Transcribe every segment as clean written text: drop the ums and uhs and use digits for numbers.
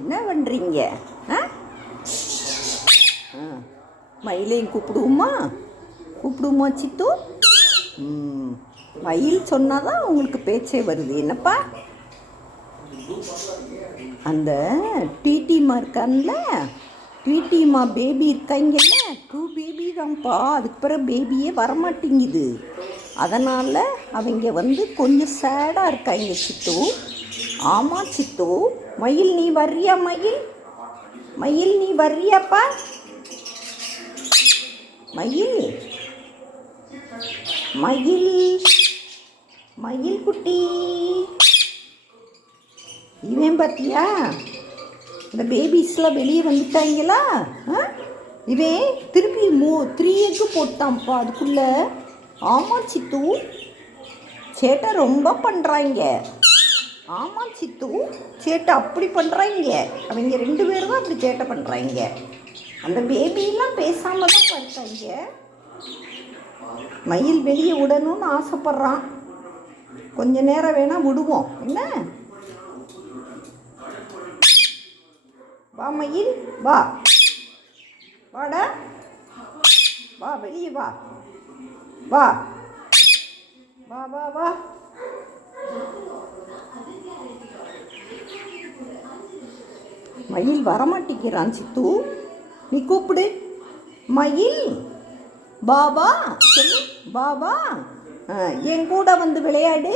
என்ன பண்ணுறீங்க? ஆ மயிலையும் கூப்பிடுவோமா? கூப்பிடுவோமா சித்து? மயில் சொன்னாதான் உங்களுக்கு பேச்சே வருது. என்னப்பா அந்த டிடிமா இருக்கான்ல, டிடிமா பேபி இருக்காங்கல்ல, 2 பேபி தான்ப்பா. அதுக்கு பிறகு பேபியே வரமாட்டேங்குது. அதனால் அவங்க கொஞ்சம் சேடாக இருக்காங்க சித்து. ஆமாம் சித்து. மயில் நீ வர்றியா? மயில் மயில் நீ வர்றியாப்பா? மயில் மயில் மயில் குட்டி, இவன் பார்த்தியா? இந்த பேபிஸ்லாம் வெளியே வந்துட்டாங்களா? இவன் திருப்பி 3 எக்கு போட்டான்ப்பா அதுக்குள்ளே. ஆமாம் சித்து, சேட்டை ரொம்ப பண்ணுறாங்க. ஆமாம் சித்து, சேட்டை அப்படி பண்ணுறாங்க. அவங்க 2 பேரும் தான் அப்படி சேட்டை பண்ணுறாங்க. அந்த பேபிலாம் பேசாமல் தான் பார்த்தாங்க. மயில் வெளியே விடணும்னு ஆசைப்பட்றான். கொஞ்ச நேரம் வேணால் விடுவோம். என்ன? வா மயில், வா வாடா, வா வெளியே வா, வா வா வா வா. மயில் வரமாட்டேங்கிறான் சித்து. நீ கூப்பிடு. மயில் பாபா சொல்லு. பாபா என் கூட வந்து விளையாடு.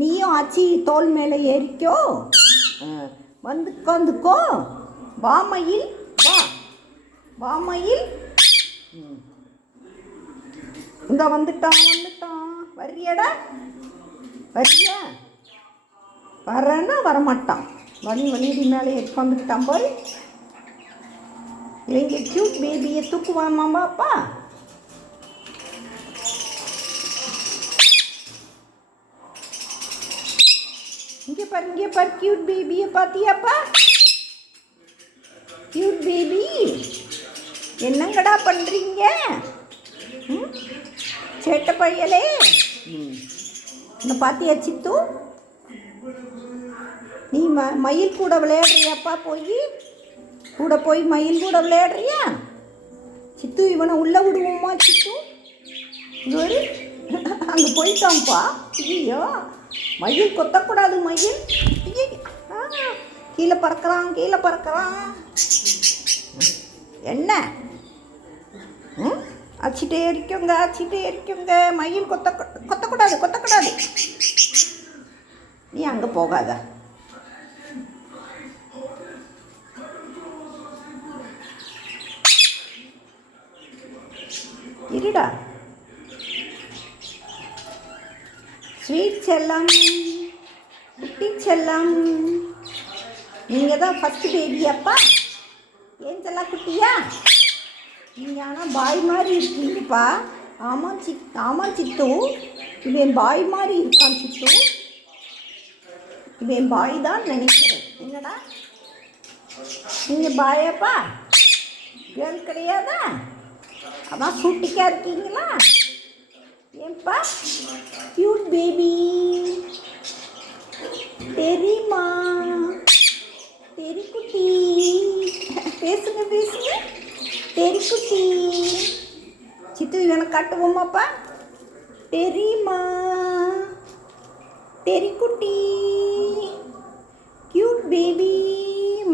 நீயும் ஆச்சி தோல் மேலே ஏறிக்கோ. வந்து உட்காந்துக்கோ. வா மயில், வா வா மயில். இந்த வந்துட்டான். வர்றியாடா? வர்றியா? வரேன்னா வரமாட்டான். வலியடி மேலே உட்காந்துக்கிட்டான் பாரு. இவங்க க்யூட் பேபியை தூக்குவாமாப்பா. இங்கே பாரு க்யூட் பேபியை பார்த்தியாப்பா? க்யூட் பேபி, என்னங்கடா பண்ணுறீங்க? சேட்டை பையலே. இந்த பார்த்தியா சித்து? நீ மயில் கூட விளையாடுறியாப்பா? போய் மயில் கூட விளையாடுறியா சித்து? இவனை உள்ளே விடுவோமா சித்து? இவரு அங்கே போயிட்டான்ப்பா. ஐயோ, மயில் கொத்தக்கூடாது. மயில் கீழே பறக்கிறான். என்ன? அச்சிட்டே இருக்குங்க. மயில் கொத்தக்கூடாது. நீ அங்கே போகாத. இருடா. ஸ்வீட் செல்லம், குட்டி செல்லம், நீங்கள் தான் ஃபஸ்ட்டு பேபியாப்பா? ஏன் செல்லம் குட்டியா? நீங்கள் ஆனால் பாய் மாதிரி இருக்கீங்கப்பா. ஆமாம் சித்து, இவன் பாய் மாதிரி இருக்கான் சித்து. இவன் பாய் தான் நினைக்கிறேன். என்னடா நீங்கள் பாயாப்பா? கேர்ள் கிடையாதா? அதான் சூட்டிக்காக இருக்கீங்களா? ஏன்பா? க்யூட் பேபி தெரியுமா? தெரிக்குட்டி, பேசுங்க தெரிக்குட்டி. சித்து இவனை காட்டுவோமாப்பா? தெரியுமா? தெரிக்குட்டி, க்யூட் பேபி.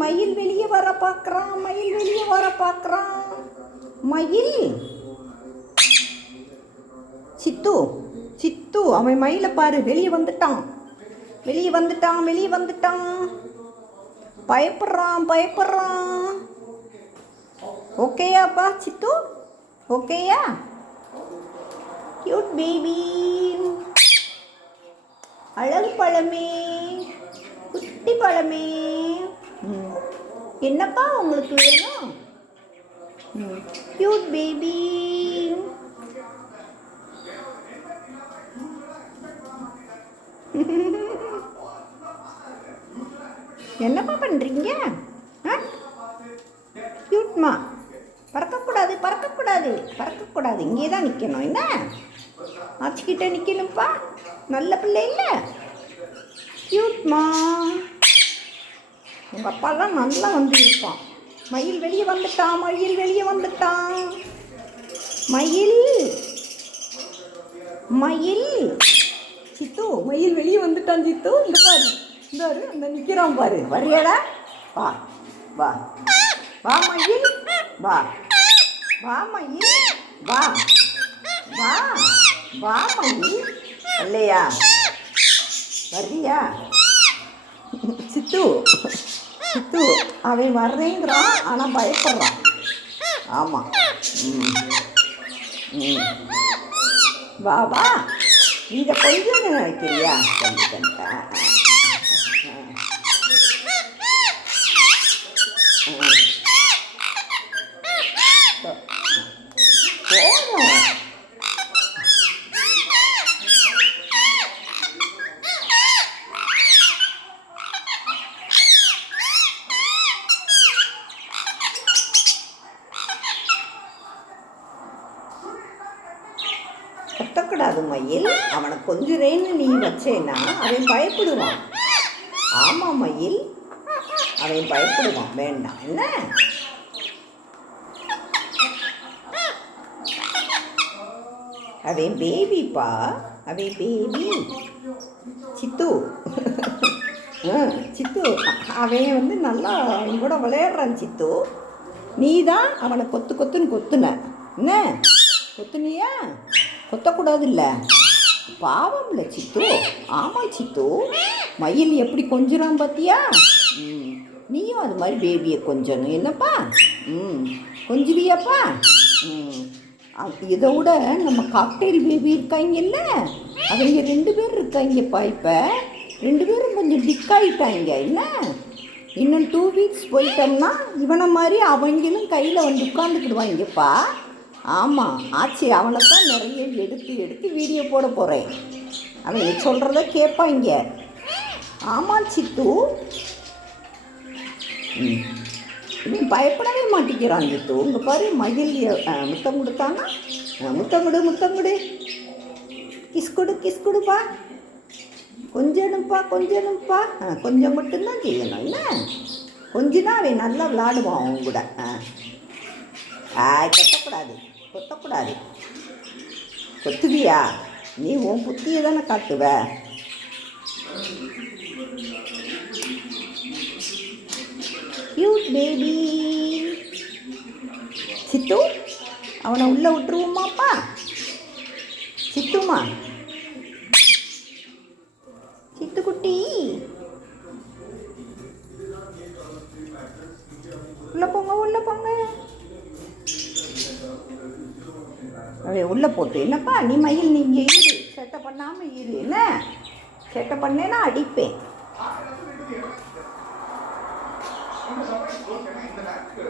மயில் வெளியே வர பார்க்குறான். மயில் சித்து அவன் மயிலை பாரு. வெளியே வந்துட்டான். பயப்படுறான். ஓகேயாப்பா சித்து? ஓகேயா? க்யூட் பேபி, அழகு பழமே, குட்டி பழமே. என்னப்பா உங்களுக்கு வேணும்? Cute baby. என்னப்பா பண்ணுறீங்க? க்யூட்மா, பறக்கக்கூடாது. இங்கே தான் நிற்கணும். என்ன? ஆச்சிக்கிட்ட நிற்கணும்ப்பா. நல்ல பிள்ளை இல்லை? க்யூட்மா. உங்கள் அப்பாலாம் நல்லா வந்து இருப்பான். மயில் வெளியே வந்துட்டான், மயில் வெளியே வந்துட்டான். மயில் மயில் சித்து, மயில் வெளியே வந்துட்டான் சித்து. இங்கே பாரு, இந்த அந்த நிற்கிறான் பாரு. வரியாடா? வா வா வா மயில், வா வா மயில், வா வா வா மயில். இல்லையா? வர்றியா சித்து? சித்து அவன் வர்றேங்கிறான், ஆனால் பயப்படுறான். ஆமாம். வா வா, இங்கே கொஞ்சம் நினைக்கிறியா? கொஞ்சம் போதும். கத்தக்கூடாது மயில். அவனை கொஞ்சுறேன்னு நீ வச்சேன்னா அவன் பயப்படுவான். ஆமாம் மயில், அவன் பயப்படுவான். வேண்டாம் என்ன? அவன் பேபிப்பா, அவன் பேபி. சித்து சித்து அவன் வந்து நல்லா அவன் கூட விளையாடுறான் சித்து. நீ தான் அவனை கொத்து கொத்துன்னு கொத்துன. என்ன கொத்துனியா? கொத்தக்கூடாது இல்லை, பாவம் இல்லை சித்து. ஆமாம் சித்து, மயில் எப்படி கொஞ்சிறான் பார்த்தியா? நீயும் அது மாதிரி பேபியை கொஞ்சணும். என்னப்பா? கொஞ்சிவியாப்பா? இதை விட நம்ம காக்டெயில் பேபி இருக்காங்கல்ல, அவங்க 2 பேர் இருக்காங்கப்பா. இப்போ 2 பேரும் கொஞ்சம் டிக்காயிட்டாங்க. என்ன இன்னும் 2 வீக்ஸ் போயிட்டோம்னா இவனை மாதிரி அவங்களும் கையில் வந்து உட்காந்துக்கிடுவாங்கப்பா. ஆமாம் ஆச்சு. அவனை தான் நிறைய எடுத்து எடுத்து வீடியோ போட போகிறேன். அவங்க சொல்கிறத கேட்பாங்க. ஆமாம் சித்து. இவன் பயப்படவே மாட்டேங்கிறான் சித்து. இங்கே பாரு, மயில் முத்தம் கொடுத்தானா? முத்தங்குடு முத்தங்குடு, கிஸ் கொடு கிஸ் கொடுப்பா. கொஞ்சணும்ப்பா கொஞ்சணும்ப்பா. கொஞ்சம் மட்டும்தான் செய்யணும். என்ன கொஞ்சம் அவன் நல்லா விளாடுவான் அவங்க கூட. கொத்தக்கூடாது கொத்தக்கூடாது. கொத்துவியா? நீ உன் புத்தியை தானே காட்டுவ. கியூட் பேபி சித்து. அவனை உள்ளே விட்டுருவோமாப்பா? சித்துமா, சித்துக்குட்டி உள்ள போங்க, உள்ள போங்க. அவன் உள்ளே போட்டு என்னப்பா நீ மயில், நீ இங்கே இரு, சேட்டை பண்ணாமல் இரு. என்ன சேட்டை பண்ணேன்னா அடிப்பேன்.